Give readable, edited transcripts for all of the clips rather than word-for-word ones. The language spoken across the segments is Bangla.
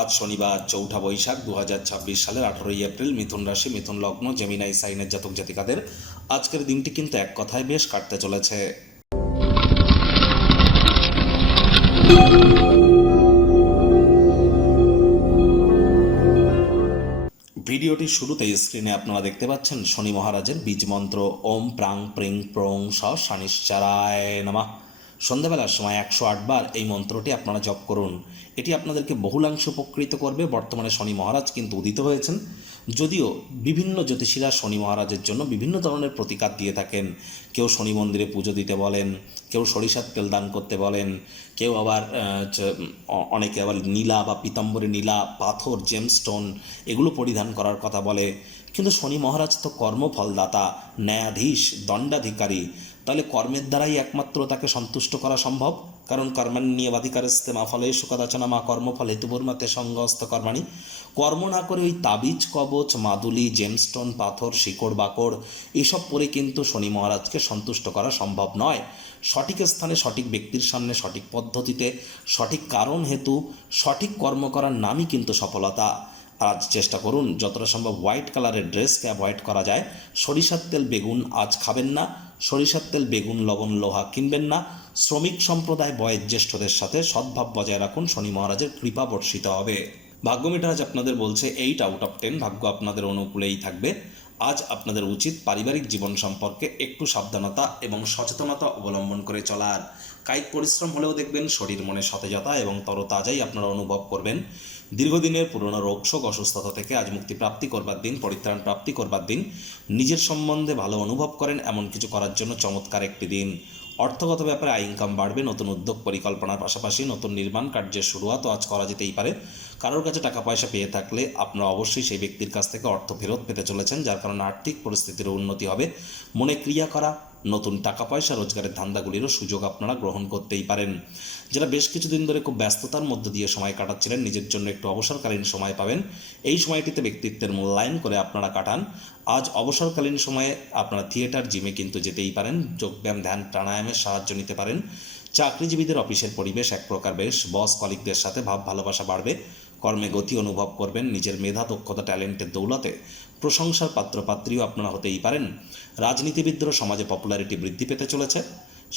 আজ শনিবার ৪ঠা বৈশাখ ২০২৬ সালের ১৮ই এপ্রিল। মিথুন রাশি, মিথুন লগ্ন, জেমিনাই সাইনের জাতক জাতিকাদের আজকের দিনটি কিন্তু এক কথায় বেশ কাটতে চলেছে। ভিডিওটির শুরুতেই স্ক্রিনে আপনারা দেখতে পাচ্ছেন শনি মহারাজের বীজ মন্ত্র ওম প্রাং প্রিং প্রং স শনিশ্চরায় নমঃ। সন্ধ্যাবেলার সময় ১০৮ বার এই মন্ত্রটি আপনারা জপ করুন। এটি আপনাদেরকে বহুলাংশে উপকৃত করবে। বর্তমানে শনি মহারাজ কিন্তু উদিত হয়েছেন, যদিও বিভিন্ন জ্যোতিষীরা শনি মহারাজের জন্য বিভিন্ন ধরনের প্রতিকার দিয়ে থাকেন। কেউ শনি মন্দিরে পুজো দিতে বলেন, কেউ সরিষার তেল দান করতে বলেন, কেউ আবার অনেকে আবার নীলা বা পীতাম্বরী নীলা পাথর জেমস্টোন এগুলো পরিধান করার কথা বলে। কিন্তু শনি মহারাজ তো কর্মফলদাতা, ন্যায়াধীশ, দণ্ডাধিকারী। তাহলে কর্মের দ্বারাই একমাত্র তাকে সন্তুষ্ট করা সম্ভব। কারণ কর্মাণ্যেবাধিকারস্তে মা ফলেষু কদাচন মা কর্মফল হেতুর্মতে সঙ্গস্ত কর্মাণি। কর্ম না করে ওই তাবিজ কবচ, মাদুলি, জেমস্টোন, পাথর, শিকড় বাকড় এসব পরে কিন্তু শনি মহারাজকে সন্তুষ্ট করা সম্ভব নয়। সঠিক স্থানে, সঠিক ব্যক্তির সামনে, সঠিক পদ্ধতিতে, সঠিক কারণ হেতু সঠিক কর্ম করার নামই কিন্তু সফলতা। আজ চেষ্টা করুন যতটা সম্ভব হোয়াইট কালারের ড্রেসকে অ্যাভয়েড করা যায়। সরিষার তেল বেগুন আজ খাবেন না। সরিষার তেল বেগুন লবণ লোহা কিনবেন না। শ্রমিক সম্প্রদায় বয়োজ্যেষ্ঠদের সাথে সদ্ভাব বজায় রাখুন, শনি মহারাজের কৃপা বর্ষিত হবে। ভাগ্য মিটার আজ আপনাদের বলছে 8 আউট অফ 10, ভাগ্য আপনাদের অনুকূলেই থাকবে। আজ আপনাদের উচিত পারিবারিক জীবন সম্পর্কে একটু সাবধানতা এবং সচেতনতা অবলম্বন করে চলার। কায়িক পরিশ্রম হলেও দেখবেন শরীর মনে সতেজতা এবং তরতাজাই আপনারা অনুভব করবেন। দীর্ঘদিনের পুরনো রোগশোক অসুস্থতা থেকে আজ মুক্তি প্রাপ্তি করবার দিন, পরিত্রাণ প্রাপ্তি করবার দিন। নিজের সম্বন্ধে ভালো অনুভব করেন এমন কিছু করার জন্য চমৎকার একটি দিন। অর্থগত ব্যাপারে আয় ইনকাম বাড়বে। নতুন উদ্যোগ পরিকল্পনার পাশাপাশি নতুন নির্মাণ কার্যের শুরুয়াতও আজ করা যেতেই পারে। কারোর কাছে টাকা পয়সা পেয়ে থাকলে আপনারা অবশ্যই সেই ব্যক্তির কাছ থেকে অর্থ ফেরত পেতে চলেছেন, যার কারণে আর্থিক পরিস্থিতির উন্নতি হবে। মনে ক্রিয়া করা, নতুন টাকা পয়সা রোজগারের ধান্দাগুলিরও সুযোগ আপনারা গ্রহণ করতেই পারেন। যারা বেশ কিছুদিন ধরে খুব ব্যস্ততার মধ্য দিয়ে সময় কাটাচ্ছিলেন, নিজের জন্য একটু অবসরকালীন সময় পাবেন। এই সময়টিতে ব্যক্তিত্বের মূল্যায়ন করে আপনারা কাটান। আজ অবসরকালীন সময়ে আপনারা থিয়েটার, জিমে কিন্তু যেতেই পারেন। যোগব্যায়াম, ধ্যান, প্রাণায়ামের সাহায্য নিতে পারেন। চাকরিজীবীদের অফিসের পরিবেশ এক প্রকার বেশ। বস কলিগদের সাথে ভাব ভালোবাসা বাড়বে। কর্মে গতি অনুভব করবেন। নিজের মেধা, দক্ষতা, ট্যালেন্টের দৌলতে প্রশংসার পাত্রপাত্রীও আপনারা হতেই পারেন। রাজনীতিবিদদেরও সমাজে পপুলারিটি বৃদ্ধি পেতে চলেছে।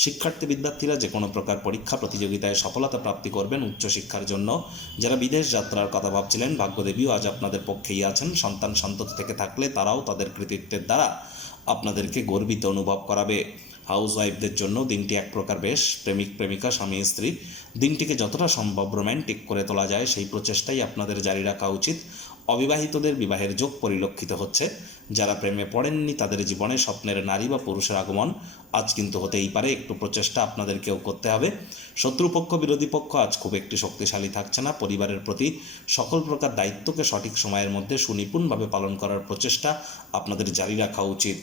শিক্ষার্থী বিদ্যার্থীরা যে কোনো প্রকার পরীক্ষা প্রতিযোগিতায় সফলতা প্রাপ্তি করবেন। উচ্চশিক্ষার জন্য যারা বিদেশ যাত্রার কথা ভাবছিলেন, ভাগ্যদেবীও আজ আপনাদের পক্ষেই আছেন। সন্তান সন্ততি থেকে থাকলে তারাও তাদের কৃতিত্বের দ্বারা আপনাদেরকে গর্বিত অনুভব করাবে। হাউস ওয়াইফদের জন্য দিনটি এক প্রকার বেশ। প্রেমিক প্রেমিকা, স্বামী স্ত্রী দিনটিকে যতটা সম্ভব রোম্যান্টিক করে তোলা যায় সেই প্রচেষ্টাই আপনাদের জারি রাখা উচিত। অবিবাহিতদের বিবাহের যোগ পরিলক্ষিত হচ্ছে। যারা প্রেমে পড়েননি তাদের জীবনে স্বপ্নের নারী বা পুরুষের আগমন আজ কিন্তু হতেই পারে। একটু প্রচেষ্টা আপনাদেরকেও করতে হবে। শত্রুপক্ষ, বিরোধী পক্ষ আজ খুব একটি শক্তিশালী থাকছে না। পরিবারের প্রতি সকল প্রকার দায়িত্বকে সঠিক সময়ের মধ্যে সুনিপুণভাবে পালন করার প্রচেষ্টা আপনাদের জারি রাখা উচিত।